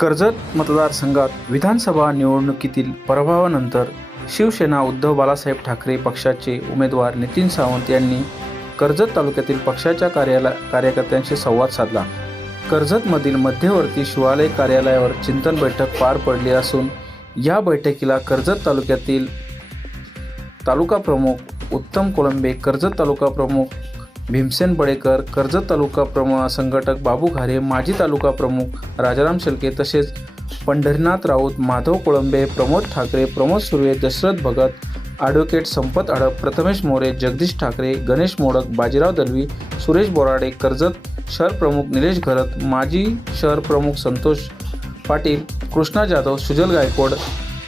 कर्जत मतदारसंघात विधानसभा निवडणुकीतील पराभवानंतर शिवसेना उद्धव बाळासाहेब ठाकरे पक्षाचे उमेदवार नितीन सावंत यांनी कर्जत तालुक्यातील पक्षाच्या कार्याला कार्यकर्त्यांशी संवाद साधला. कर्जतमधील मध्यवर्ती शिवालय कार्यालयावर चिंतन बैठक पार पडली असून या बैठकीला कर्जत तालुक्यातील तालुका प्रमुख उत्तम कोळंबे कर्जत तालुका प्रमुख भीमसेन बडेकर कर्जत तालुका प्रमुख संघटक बाबू घारे माजी तालुका प्रमुख राजाराम शेलके तसेच पंढरीनाथ राऊत माधव कोळंबे प्रमोद ठाकरे प्रमोद सुर्वे दशरथ भगत ॲडव्होकेट संपत अडप प्रथमेश मोरे जगदीश ठाकरे गणेश मोडक बाजीराव दलवी सुरेश बोराडे कर्जत शहर प्रमुख निलेश घरत माजी शहर प्रमुख संतोष पाटील कृष्णा जाधव सुजल गायकवाड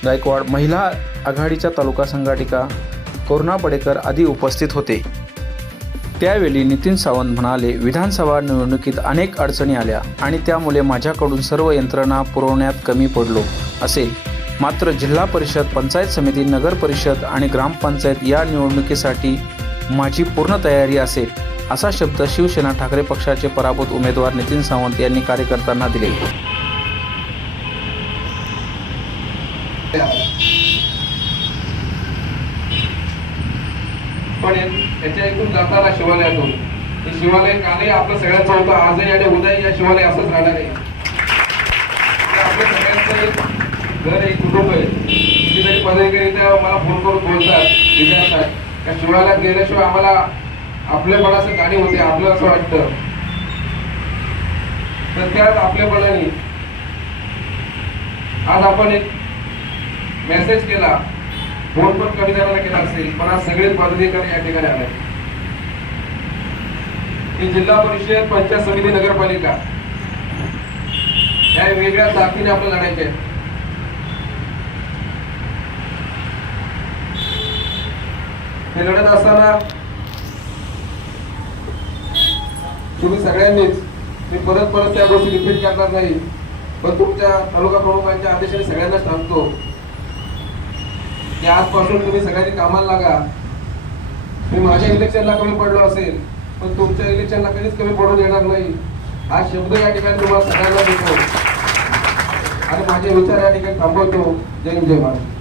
गायकवाड महिला आघाडीच्या तालुका संघाटिका करुणा पडेकर आदी उपस्थित होते. त्यावेळी नितीन सावंत म्हणाले विधानसभा निवडणुकीत अनेक अडचणी आल्या आणि त्यामुळे माझ्याकडून सर्व यंत्रणा पुरवण्यात कमी पडलो असेल मात्र जिल्हा परिषद पंचायत समिती नगर परिषद आणि ग्रामपंचायत या निवडणुकीसाठी माझी पूर्ण तयारी असेल असा शब्द शिवसेना ठाकरे पक्षाचे पराभूत उमेदवार नितीन सावंत यांनी कार्यकर्त्यांना दिले. पण या- याच्या एकूण जाताना शिवालयातून हे शिवालय कालही आपलं सगळ्यांचं होतं आजही आणि उदय या शिवालय असंच राहणार आहे. आपलं सगळ्यांचं एक घर एक कुटुंब आहे. कितीतरी पदाधिकारीत्या मला फोन करून बोलतात विचारतात. त्या शिवालयात गेल्याशिवाय आम्हाला आपलेपणाचं गाणी होते आपलं असं वाटतं. तर त्यात आपलेपणाने आज आपण एक मेसेज केला. फोन पण कमी जणांना केला असेल पण आज सगळेच पदाधिकारी या ठिकाणी आले. ही जिल्हा परिषद पंचायत समिती नगरपालिका. या वेगळ्या ताकदीने आपल्याला लढायचे आहेत. हे लढत असताना तुम्ही सगळ्यांनीच मी परत परत त्या गोष्टी रिपीट करणार नाही पण तुमच्या तालुका प्रमुखांच्या आदेशाने सगळ्यांना सांगतो की आजपासून तुम्ही सगळ्यांनी कामाला लागा. मी माझ्या इलेक्शनला कमी पडलो असेल पण तुमच्या इलेक्शनला कधीच कमी पडून येणार नाही. हा शब्द या ठिकाणी तुम्हाला सगळ्यांना देतो आणि माझे विचार या ठिकाणी थांबवतो. जय जय महाराज